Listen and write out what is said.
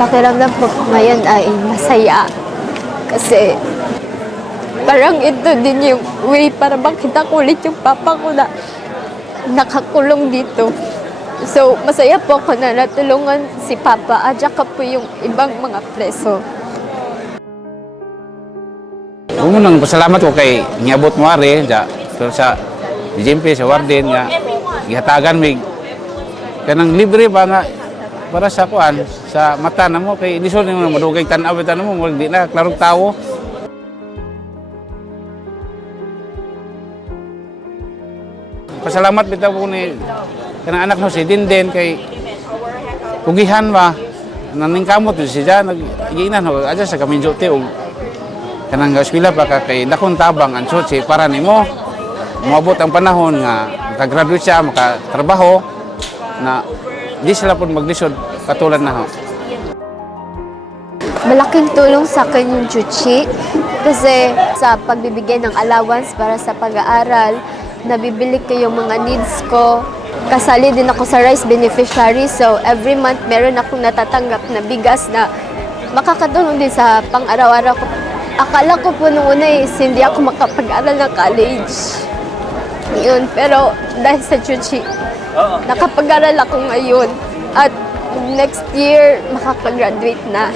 Pakiramdam ko ngayon ay masaya. Kasi parang ito din yung way para makita ko ulit yung papa ko na nakakulong dito. So, masaya po ako na natulungan si Papa at saka po yung ibang mga preso. Unang pasalamat ko kay niabot mo ari sa DJMP sa warden nga gihatagan mig kanang libre ba nga para sa kuan sa mata namo kay lisod nimo madugay tan-aw mo di na klarong tawo. Pasalamat bitaw ko ni kanang anak no si Dinden kay pugihan ba naning kamot siya nag-iinan ho aja sa kaminjote og kanang eskwela pa ka kay dakon tabang ang sotse para nimo moabot ang panahon nga makagraduate siya makatrabaho na di sila pud maglisod katulad na ho. Malaking tulong sa akin yung Chuchi kasi sa pagbibigay ng allowance para sa pag-aaral, nabibili ko yung mga needs ko. Kasali din ako sa rice beneficiary, so every month meron akong natatanggap na bigas na makakatulong din sa pang-araw-araw ko. Akala ko po nung una hindi ako makapag-aral ng college. Yun, pero dahil sa Chuchi, nakapag-aral ako ngayon at next year makapag-graduate na.